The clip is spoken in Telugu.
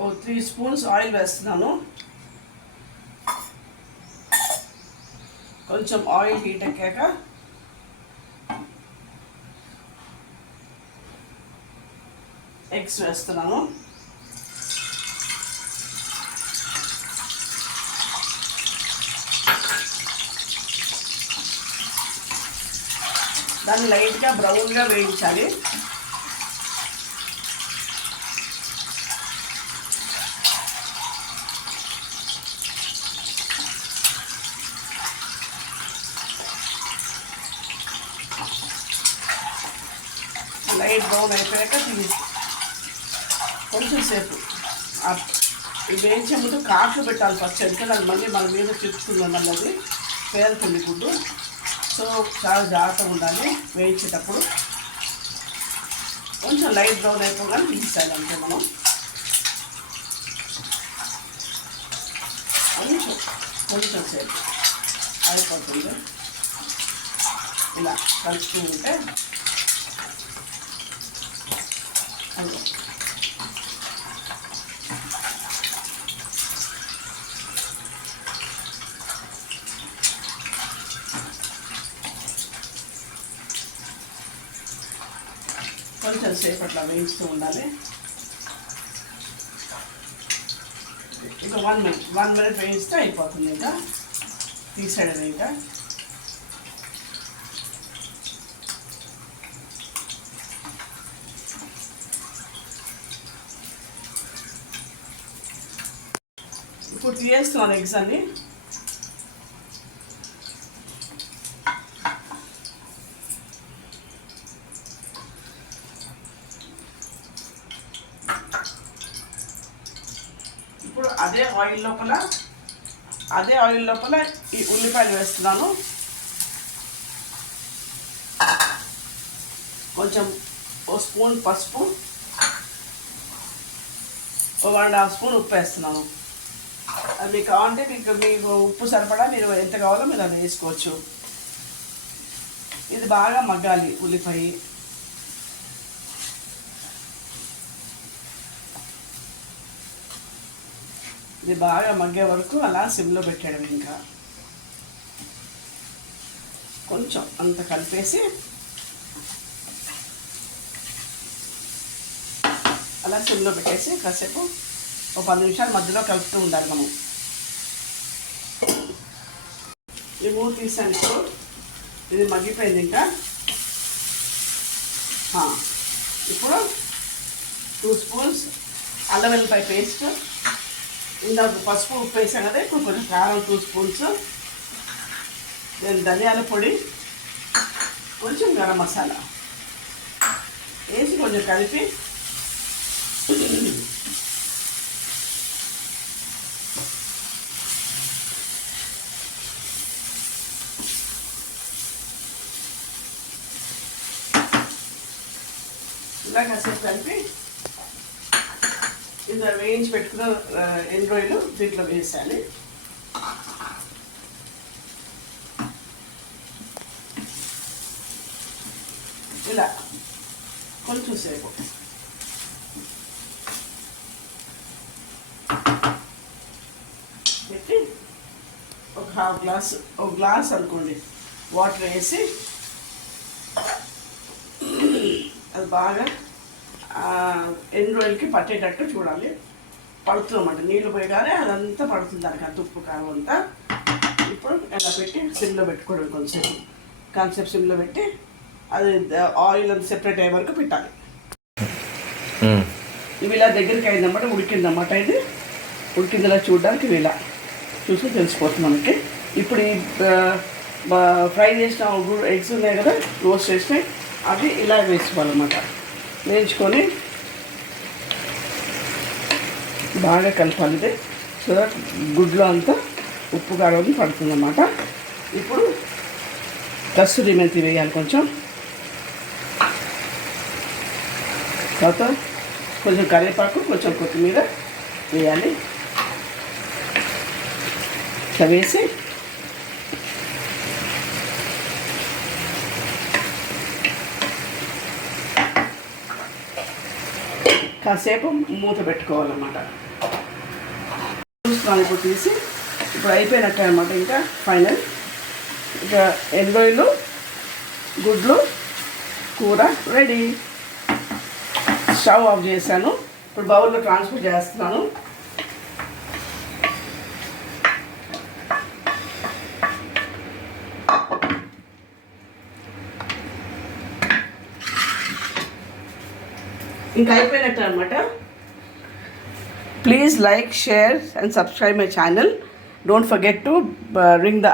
3 స్పూన్స్ ఆయిల్ వేస్తున్నాను. కొంచెం ఆయిల్ హీట్ ఎక్కాక ఎగ్స్ వేస్తున్నాను. దాన్ని లైట్గా బ్రౌన్గా వేయించాలి. లైట్ బ్రౌన్ అయిపోయాక కొంచెం సేపు వేయించే ముందు కాట్లు పెట్టాలి ఫస్ట్, ఎందుకంటే అది మళ్ళీ మన మీద చెప్తుంది అన్నది పేరుతుంది గుడ్డు. సో చాలా జాగ్రత్తగా ఉండాలి వేయించేటప్పుడు. కొంచెం లైట్ బ్రౌన్ అయిపోగానే తీసేయాలి అంతే మనం. కొంచెం సేపు అయిపోతుంది. ఇలా కలుపుతూ ఉంటే కొంచెం సేపు అట్లా వేయిస్తూ ఉండాలి. ఇంకా 1 మినిట్ వేయిస్తే అయిపోతుంది. ఇంకా తీసేయడం. ఇంకా ఇప్పుడు తీయేస్తున్నాను ఎగ్స్ అన్ని. ఇప్పుడు అదే ఆయిల్ లోపల ఈ ఉల్లిపాయలు వేస్తున్నాను. కొంచెం 1 స్పూన్ పసుపు, 1.5 స్పూన్ ఉప్పు వేస్తున్నాను. అది మీకు కావాలంటే మీకు ఉప్పు సరిపడా మీరు ఎంత కావాలో మీరు అది వేసుకోవచ్చు. ఇది బాగా మగ్గాలి ఉల్లిపాయ. ఇది బాగా మగ్గే వరకు అలా సిమ్లో పెట్టాడు. ఇంకా కొంచెం అంత కలిపేసి అలా సిమ్లో పెట్టేసి కాసేపు 10 నిమిషాలు మధ్యలో కలుపుతూ ఉండాలి మనం. ఈ మూడు తీసాను. ఇది మగ్గిపోయింది. ఇంకా ఇప్పుడు 2 స్పూన్స్ అల్లం వెల్లిపాయ పేస్ట్, ఇందాక పసుపు ఉప్పు వేసాం కదా, ఇప్పుడు కొంచెం కారం 2 స్పూన్స్, ధనియాల పొడి, కొంచెం గరం మసాలా వేసి కొంచెం కలిపి ఇలా కాసేపు కలిపి ఇందులో వేయించి పెట్టుకున్న ఎండ్రాయిలు దీంట్లో వేసాలి. ఇలా కొంచెం సేపు పెట్టి ఒక గ్లాస్ అనుకోండి వాటర్ వేసి అది బాగా ఎండ్రాయిల్కి పట్టేటట్టు చూడాలి. పడుతుందన్నమాట, నీళ్ళు పోయగానే అదంతా పడుతుంది దానికి, అంత ఉప్పు కారం అంతా. ఇప్పుడు ఇలా పెట్టి సిమ్లో పెట్టుకోవడం. కాన్సెప్ట్ సిమ్లో పెట్టి అది ఆయిల్ అంతా సెపరేట్ అయ్యే వరకు పెట్టాలి. ఇవి ఇలా దగ్గరికి అయిందన్నమాట, ఉడికిందన్నమాట. ఇది ఉడికిందిలా చూడడానికి ఇలా చూసి తెలిసిపోతుంది మనకి. ఇప్పుడు ఈ ఫ్రై చేసిన ఎగ్స్ ఉన్నాయి కదా, రోస్ట్ చేసినాయి, అవి ఇలా వేసుకోవాలన్నమాట. వేయించుకొని బాగా కలపాలి ఇది, సో దట్ గుడ్లో అంతా ఉప్పు కారం పడుతుందన్నమాట. ఇప్పుడు కస్తూరి మెంతి వేయాలి కొంచెం, తర్వాత కొంచెం కరివేపాకు, కొంచెం కొత్తిమీర వేయాలి. ఇట్లా వేసి కాసేపు మూత పెట్టుకోవాలన్నమాట. చూస్తున్నాను ఇప్పుడు తీసి. ఇప్పుడు అయిపోయినట్టే అనమాట. ఇంకా ఫైనల్. ఇంకా ఎల్లుల్లిలు గుడ్లు కూర రెడీ. స్టవ్ ఆఫ్ చేశాను. ఇప్పుడు బౌల్లో ట్రాన్స్ఫర్ చేస్తున్నాను. ఇంకా అయిపోయినట్టు అనమాట. Please like, share and subscribe my channel. Don't forget to ring the